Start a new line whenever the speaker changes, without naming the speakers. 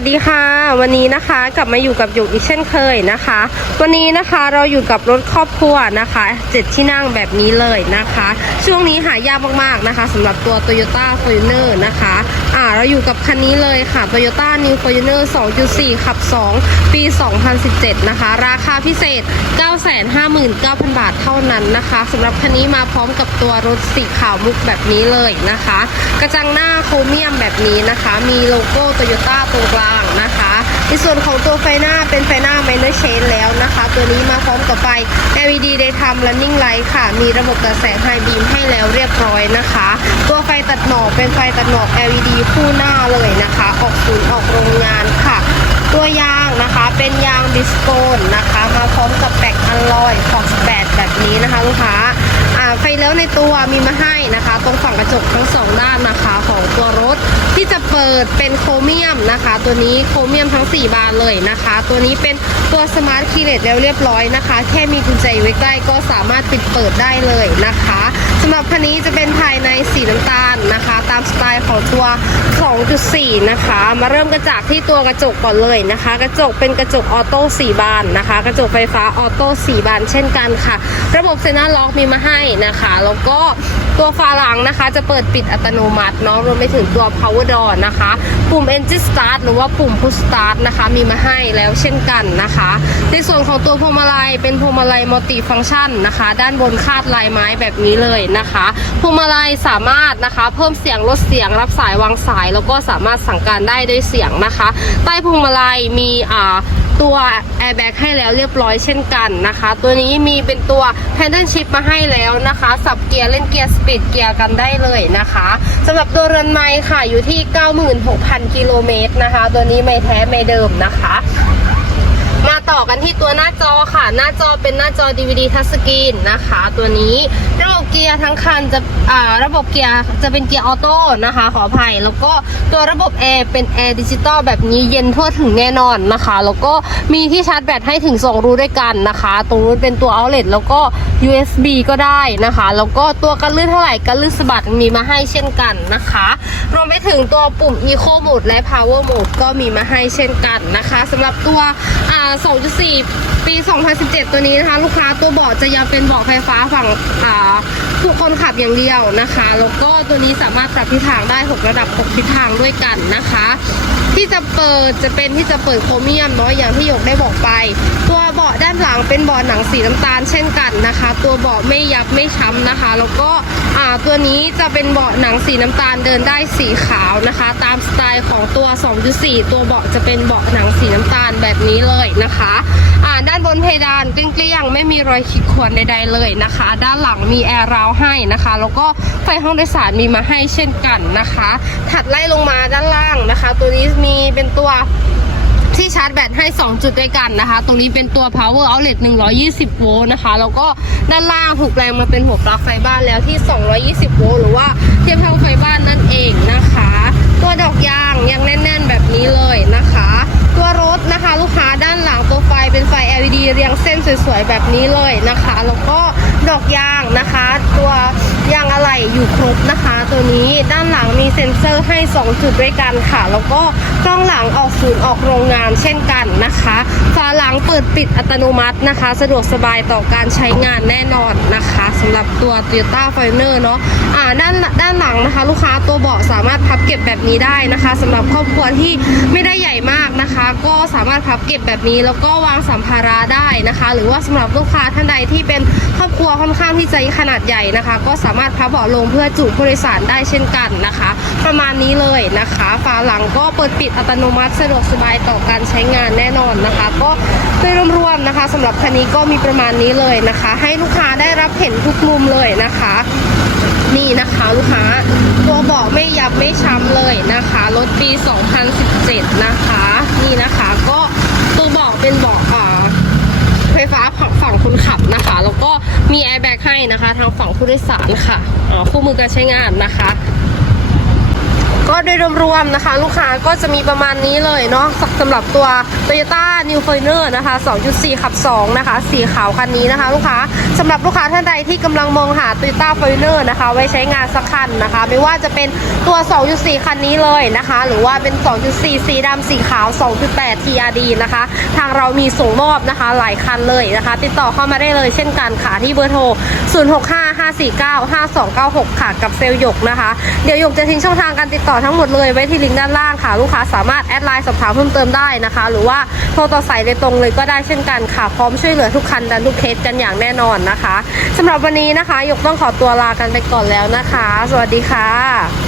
วัสดีค่ะ วันนี้นะคะกลับมาอยู่กับหยกอีกเช่นเคยนะคะ วันนี้นะคะเราอยู่กับรถครอบครัวนะคะเจ็ดที่นั่งแบบนี้เลยนะคะ ช่วงนี้หายากมากๆนะคะสำหรับตัว Toyota Fortuner นะคะอ่าเราอยู่กับคันนี้เลยค่ะ Toyota New Fortuner 2.4 ขับ 2 ปี 2017 นะคะ ราคาพิเศษ 959,000 บาทเท่านั้นนะคะสำหรับคันนี้มาพร้อมกับตัวรถสีขาวมุกแบบนี้เลยนะคะ กระจังหน้าโครเมียมแบบนี้นะคะ มีโลโก้โตโยต้าตรงกลางนะคะ ในส่วนของตัวไฟหน้าเป็นไฟหน้า Minor Change แล้วนะคะ ตัวนี้มาพร้อมกับไฟ LED Daytime Running Light ค่ะ มีระบบกระแสงไฮบีมให้แล้วเรียบร้อยนะคะ ตัวไฟตัดหมอกเป็นไฟตัดหมอก LED คู่หน้าเลยนะคะ ออกศูนย์ออกโรงงานค่ะ ตัวยางนะคะเป็นยางดิสโกนนะคะ มาพร้อมกับแปกอัลลอยฟอกแปดแบบนี้นะคะลูกค้า ไฟเลี้ยวในตัวมีมาให้นะคะ ตรงฝั่งกระจกทั้งสองด้านนะคะของตัวรถที่จะเปิดเป็นโครเมียมนะคะ ตัวนี้โครเมียมทั้ง 4 บานเลยนะคะ ตัวนี้เป็นตัวสมาร์ทคีย์เลสแล้วเรียบร้อยนะคะ แค่มีกุญแจไว้ใกล้ก็สามารถปิดเปิดได้เลยนะคะสำหรับคันนี้จะเป็นภายในสีน้ำตาลนะคะามสไตล์ของตัว 2.4 นะคะ มาเริ่มกันจากที่ตัวกระจกก่อนเลยนะคะ กระจกเป็นกระจกออโต้4บานนะคะ กระจกไฟฟ้าออโต้4บานเช่นกันค่ะ ระบบเซน t ร์ล็อกมีมาให้นะคะ แล้วก็ตัวฝาหลังนะคะ จะเปิดปิดอัตโนมัติเนาะรวมไปถึงตัว power door นะคะ ปุ่ม engine start หรือว่าปุ่ม push start นะคะ มีมาให้แล้วเช่นกันนะคะ ในส่วนของตัวพวงมาลัยเป็นพวงมาลัยมัลติฟัง c t ชันนะคะ ด้านบนคาดลายไม้แบบนี้เลยนะคะพวงมาลัยสามารถนะคะ เพิ่มเสียงลดเสียงรับสายวางสาย แล้วก็สามารถสั่งการได้ด้วยเสียงนะคะ ใต้พวงมาลัยมีอ่าตัว airbag ให้แล้วเรียบร้อยเช่นกันนะคะ ตัวนี้มีเป็นตัว paddle shift มาให้แล้วนะคะ สับเกียร์เล่นเกียร์สปีดเกียร์กันได้เลยนะคะสำหรับตัวเรือนไม้ค่ะอยู่ที่ 96,000 กิโลเมตรนะคะ ตัวนี้ไม่แท้ไม่เดิมนะคะ มาต่อกันที่ตัวหน้าจอค่ะ หน้าจอเป็นหน้าจอ DVD ทัชสกรีนนะคะ ตัวนี้ระบบเกียร์ทั้งคันจะอ่าระบบเกียร์จะเป็นเกียร์ออโต้นะคะ ขออภัย แล้วก็ตัวระบบแอร์เป็นแอร์ดิจิตอลแบบนี้เย็นทั่วถึงแน่นอนนะคะ แล้วก็มีที่ชาร์จแบตให้ถึง 2 รูด้วยกันนะคะ ตรงนู้นเป็นตัว outlet แล้วก็ USB ก็ได้นะคะ แล้วก็ตัวกันลื่นเท่าไหร่กันลื่นสะบัดมีมาให้เช่นกันนะคะ รวมไปถึงตัวปุ่ม Eco Mode และ Power Mode ก็มีมาให้เช่นกันนะคะสำหรับตัวอ่า2.4 ปี 2017 ตัวนี้นะคะ ลูกค้าตัวเบาะจะยังเป็นเบาะไฟฟ้าฝั่งอ่าผู้คนขับอย่างเดียวนะคะ แล้วก็ตัวนี้สามารถปรับทิศทางได้ 6 ระดับ 6 ทิศทางด้วยกันนะคะ ที่จะเปิดจะเป็นที่จะเปิดโครเมียมเนาะอย่างที่หยกได้บอกไป ตัวเบาะด้านหลังเป็นเบาะหนังสีน้ำตาลเช่นกันนะคะ ตัวเบาะไม่ยับไม่ช้ำนะคะ แล้วก็อ่าตัวนี้จะเป็นเบาะหนังสีน้ำตาลเดินได้สีขาวนะคะ ตามสไตล์ของตัว 2.4 ตัวเบาะจะเป็นเบาะหนังสีน้ำตาลแบบนี้เลยนะคะอ่าด้านบนเพดานเกลี้ยงๆไม่มีรอยขีดข่วนใดๆเลยนะคะ ด้านหลังมีแอร์ราวให้นะคะ แล้วก็ไฟห้องโดยสารมีมาให้เช่นกันนะคะ ถัดไล่ลงมาด้านล่างนะคะ ตัวนี้มีเป็นตัวที่ชาร์จแบตให้ 2 จุดด้วยกันนะคะ ตรงนี้เป็นตัว power outlet 120 โวลต์นะคะ แล้วก็ด้านล่างถูกแปลงมาเป็นหัวปลั๊กไฟบ้านแล้วที่ 220 โวลต์หรือว่า แบบนี้เลยนะคะ แล้วก็ดอกยางนะคะ ตัวยางอะไหล่อยู่ครบนะคะ ตัวนี้ด้านหลังมีเซ็นเซอร์ให้ 2 จุดด้วยกันค่ะ แล้วก็กล้องหลังออกศูนย์ออกโรงงานเช่นกันนะคะ เปิดปิดอัตโนมัตินะคะ สะดวกสบายต่อการใช้งานแน่นอนนะคะสำหรับตัว Toyota f i r n e r เนาะอ่าด้านด้านหลังนะคะ ลูกค้าตัวเบาะสามารถพับเก็บแบบนี้ได้นะคะสำหรับครอบครัวที่ไม่ได้ใหญ่มากนะคะ ก็สามารถพับเก็บแบบนี้แล้วก็วางสัมภาระได้นะคะ หรือว่าสำหรับลูกค้าท่านใดที่เป็นครอบครัวค่อนข้างที่จะขนาดใหญ่นะคะ ก็สามารถพับเบาะลงเพื่อจุผู้โดยสารได้เช่นกันนะคะ ประมาณนี้เลยนะคะฝาหลังก็เปิดปิดอัตโนมัติสะดวกสบายต่อการใช้งานแน่นอนนะคะ ก็โดยรวมๆนะคะสำหรับคันนี้ก็มีประมาณนี้เลยนะคะ ให้ลูกค้าได้รับเห็นทุกมุมเลยนะคะ นี่นะคะลูกค้าตัวเบาะไม่ยับไม่ช้ำเลยนะคะรถปี 2017 นะคะ นี่นะคะก็ตัวเบาะเป็นเบาะอ่าไฟฟ้าฝั่งคนขับนะคะ แล้วก็มีแอร์แบ็กให้นะคะ ทางฝั่งผู้โดยสารค่ะอ่าคู่มือการใช้งานนะคะ ก็โดยรวมๆนะคะ ลูกค้าก็จะมีประมาณนี้เลยเนาะสำหรับตัว Toyota New f o r n e r นะคะ 2.4 ขับ 2 นะคะ สีขาวคันนี้นะคะ ลูกค้าสำหรับลูกค้าท่านใดที่กำลังมองหา Toyota f o r n e r นะคะ ไว้ใช้งานสักคันนะคะ ไม่ว่าจะเป็นตัว 2.4 คันนี้เลยนะคะ หรือว่าเป็น 2.4 สีดำสีขาว 2.8 TRD นะคะ ทางเรามีส่งมอบนะคะ หลายคันเลยนะคะ ติดต่อเข้ามาได้เลยเช่นกันค่ะที่เบอร์โทร 0655495296 ค่ะ กับเซลล์หยกนะคะ เดี๋ยวหยกจะทิ้งช่องทางการติดต่อทั้งหมดเลยไว้ที่ลิงก์ด้านล่างค่ะ ลูกค้าสามารถแอดไลน์สอบถามเพิ่มเติมได้นะคะ หรือว่าโทรต่อสายโดยตรงเลยก็ได้เช่นกันค่ะ พร้อมช่วยเหลือทุกคันดันทุกเคสกันอย่างแน่นอนนะคะสำหรับวันนี้นะคะหยกต้องขอตัวลากันไปก่อนแล้วนะคะ สวัสดีค่ะ